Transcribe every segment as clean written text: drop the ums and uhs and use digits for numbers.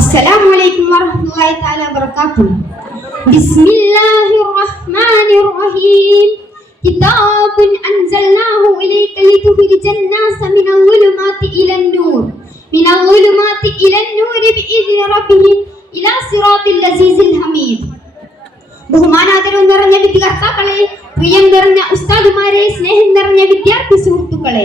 Assalamualaikum warahmatullahi taala wabarakatuh. Bismillahirrahmanirrahim. Kitabun anzalnahu ilayka litukhrijan nasa minal dhulumati ilan nur. Minal dhulumati ilan nur bi'izni rabbihim ila siratil azizil hamid. ബഹുമാനാദരവ് നിറഞ്ഞ വിദ്യാർത്ഥികളെ, പ്രിയം നിറഞ്ഞ ഉസ്താദുമാരെ, സ്നേഹം നിറഞ്ഞ വിദ്യാർത്ഥി സുഹൃത്തുക്കളെ,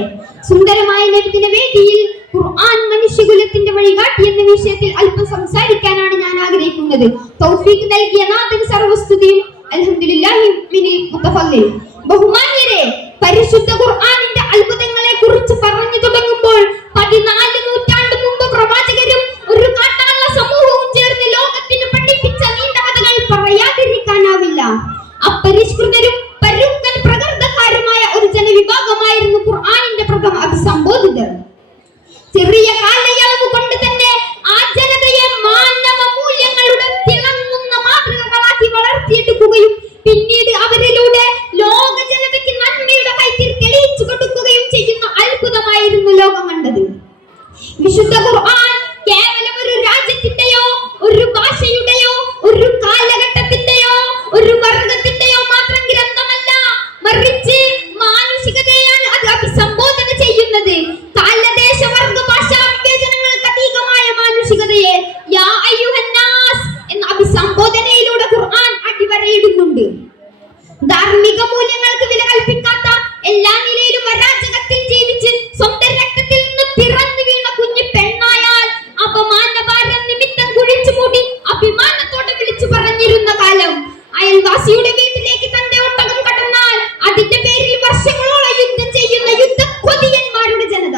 സുന്ദരമായ നബിദിന വേദിയിൽ ഖുർആൻ മനുഷ്യകുലത്തിന്റെ വഴികാട്ടി എന്ന വിഷയത്തിൽ അല്പം സംസാരിക്കാനാണ് ഞാൻ ആഗ്രഹിക്കുന്നത്. തൗഫീഖ് നൽകിയ നാഥന് സർവസ്തുതിയും അൽഹംദുലില്ലാഹി മിനൽ മുതഫല്ലിൽ. ബഹുമാന്യരെ, പരിശുദ്ധ ഖുർആനിന്റെ അത്ഭുതങ്ങളെ കുറിച്ച് പറഞ്ഞു തുടങ്ങുമ്പോൾ 14 നൂറ്റാണ്ട് മുമ്പ് പ്രവാചകരും ഒരു കാട്ടാള സമൂഹവും ചേർന്ന് ലോകത്തിന് പഠിപ്പിച്ച നീണ്ട കഥകൾ പറയാതിരിക്കാനാവില്ല. അപരിഷ്കൃതരും പരുക്കൻ പ്രകൃതക്കാരുമായ ഒരു ജനവിഭാഗമായിരുന്നു ഖുർആനിന്റെ പ്രഥമ അഭിസംബോധിതർ. ചെറിയ കാലയളവ് കൊണ്ട് തന്നെ ആ ജനതയെ മാനവ മൂല്യങ്ങളുടെ തിളങ്ങുന്ന മാതൃകകളാക്കി വളർത്തിയെടുക്കുകയും പിന്നീട് അവരിലൂടെ ലോക ജനതയ്ക്ക് നന്മയുടെ കൈത്തിരി തെളിയിച്ചു കൊടുക്കുകയും ചെയ്യുന്ന അത്ഭുതമായിരുന്നു ലോകം കണ്ടത്. വിശുദ്ധ ഖുർആൻ കേവലം ഒരു രാജ്യത്തിന്റെയോ ഒരു ഭാഷയുടെയോ ഒരു കാലഘട്ടത്തിന്റെയോ ഒരു വർഗത്തിന്റെയോ മാത്രം ഗ്രന്ഥമല്ല, മറിച്ച് മാനുഷികതയാണ് അത് അഭിസംബോധന ചെയ്യുന്നത്. കാലദേശ വർഗ ഭാഷാ വിവേചനങ്ങൾക്ക് അതീതമായ മാനുഷികതയെ യാ അയ്യുഹന്നാസ് എന്ന അഭിസംബോധനയിലൂടെ ഖുർആൻ അടിവരയിടുന്നുണ്ട്. ധാർമ്മിക മൂല്യങ്ങൾക്ക് വില കൽപ്പിക്കാത്ത, എല്ലാ നിലയിലും അരാജകത്തിൽ ജീവിച്ച് സ്വന്തം രക്തത്തിൽ നിന്ന് പിറന്നു വീണ കുഞ്ഞു പെണ്ണായാൽ അപമാനഭാരം നിമിത്തം കുഴിച്ചു മൂടി അഭിമാനത്തോടെ വിളിച്ചു പറഞ്ഞിരുന്ന കാലം. അയൽവാസിയുടെ വീട്ടിലേക്ക് തന്റെ ഒട്ടകം കടന്നാൽ അതിന്റെ പേരിൽ വർഷങ്ങളോളം യുദ്ധം ചെയ്യുന്ന യുദ്ധക്കൊതിയന്മാരുടെ ജനത.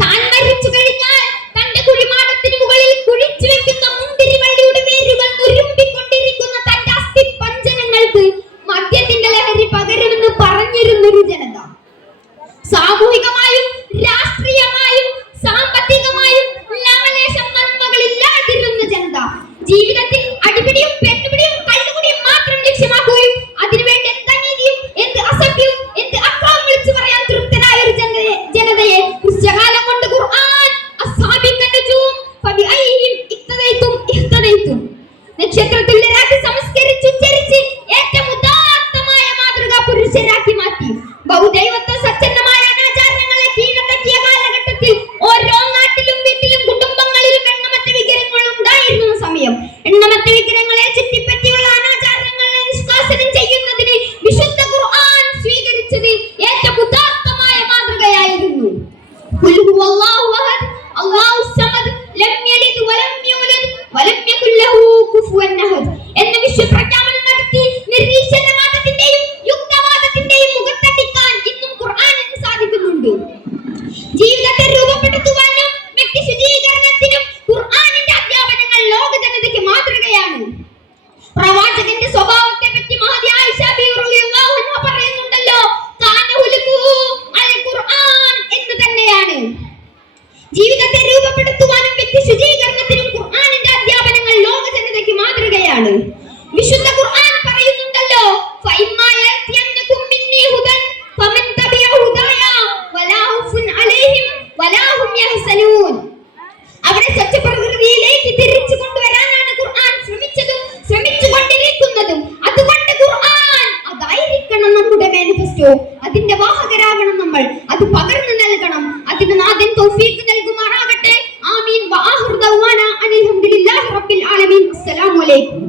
താൻ മരിച്ചു കഴിഞ്ഞാൽ തന്റെ കുഴിമാടത്തിന് മുകളിൽ കുഴിച്ചു വെക്കുന്ന മുന്തിരിവള്ളിയുടെ വേരുകൾ നുരുമ്പിക്കൊണ്ടിരിക്കുന്ന തന്റെ അസ്ഥി പഞ്ചനങ്ങൾക്ക് മദ്യത്തിന്റെ ലഹരി പകരുമെന്ന് പറഞ്ഞിരുന്നൊരു ജനത. സാമൂഹികമായും രാഷ്ട്രീയമായും സാമ്പത്തികമായും ലാവലേശം നന്മകളില്ലാതിരുന്ന ജനത. ജീവിതത്തിൽ അടിപിടിയും പെണ്ണുപിടിയും കള്ളുകുടിയും മാത്രം ലക്ഷ്യമാക്കുകയും അതിനുവേണ്ടി എന്ത് അനീതിയും എന്ത് അസഭ്യവും എന്ത് അക്രമം വിളിച്ചു പറയാൻ തൃപ്തരായ ഒരു ജനതയെ കൃത്യകാലം കൊണ്ട് ഖുർആൻ നക്ഷത്രത്തുല്യരാക്കി സംസ്കരിച്ചു ചരിച്ച് ഏറ്റവും ഉദാത്തമായ മാതൃകാ പുരുഷരാക്കി മാറ്റി. ബഹുദൈവത്വ സച്ചന്നമായ അനാചാരങ്ങളെ കീഴടക്കിയ കാലഘട്ടത്തിൽ ഓരോ നാട്ടിലും വീട്ടിലും കുടുംബങ്ങളിലും എണ്ണമറ്റ വിഗ്രഹങ്ങൾ ഉണ്ടായിരുന്ന സമയം എണ്ണമറ്റ വിഗ്രഹങ്ങളെ ചുറ്റിപ്പറ്റിയുള്ള അനാചാരങ്ങളെ നിഷ്കാസനം ചെയ്യുന്നതിന് വിശുദ്ധ ഖുർആൻ സ്വീകരിച്ചത് ഏറ്റവും ഉദാത്തമായ മാതൃകയായിരുന്നു. ഖുൽ ഹുവല്ലാഹു അഹദ് അല്ലാഹു സമദ് ലം യലിദ് വലം യൂലദ് വലം യകുൽ ലഹു കുഫുവൻ അഹദ് എന്ന വിശ്വപ്രഖ്യാപനം നടത്തി നിരീശ്വരവാദത്തിന്റെയും യുക്തവാദത്തിന്റെയും മുഖത്തടിക്കാൻ ഇന്നും ഖുർആനിന് സാധിക്കുന്നുണ്ട്. ജീവിതത്തെ രൂപപ്പെടുത്തുവാനും വ്യക്തി ശുചീകരണത്തിനും ഖുർആനിന്റെ അധ്യാപനങ്ങൾ ലോക ജനതയ്ക്ക് മാതൃകയാണ്. പ്രവാചകന്റെ സ്വഭാവത്തെ പറ്റി മഹദി ആയിഷ ബീവി റളിയല്ലാഹു അൻഹ പറയുന്നുണ്ടല്ലോ, കാന ഖുലുഖുഹു അൽ ഖുർആൻ എന്ന് തന്നെയാണ്. ജീവിതത്തെ രൂപപ്പെടുത്തുവാനും വ്യക്തി ശുചീകരണത്തിനും ഖുർആനിന്റെ അധ്യാപനങ്ങൾ ലോക ജനതയ്ക്ക് മാതൃകയാണ്. വിശുദ്ധ ഖുർആൻ പറയുന്നുണ്ടല്ലോ, ഫഇമ്മാ യഅതിയന്നകും മിന്നീ ഹുദൻ ഫമൻ തബിഅ ഹുദായ വലാ ഖൗഫുൻ അലൈഹിം വലാ ഹും യഹ്സനൂൻ. അവരെ സത്യപ്രകൃതിയിലേക്ക് തിരിച്ചു കൊണ്ടുവരാനാണ് ഖുർആൻ ശ്രമിച്ചുകൊണ്ടിരിക്കുന്നതും. അതുകൊണ്ട് ഖുർആൻ അതായിരിക്കണം നമ്മുടെ മാനിഫെസ്റ്റോ. അതിന്റെ വാഹകരാകണം നമ്മൾ. അത് പകർന്നു നൽകണം. അതിന് നാഥൻ തൗഫീഖ് നൽകുമാറാകട്ടെ. ആമീൻ. വആഖിറു ദഅ്വാനാ അൽഹംദുലില്ലാഹി റബ്ബിൽ ആലമീൻ. അസ്സലാമു അലൈക്കും.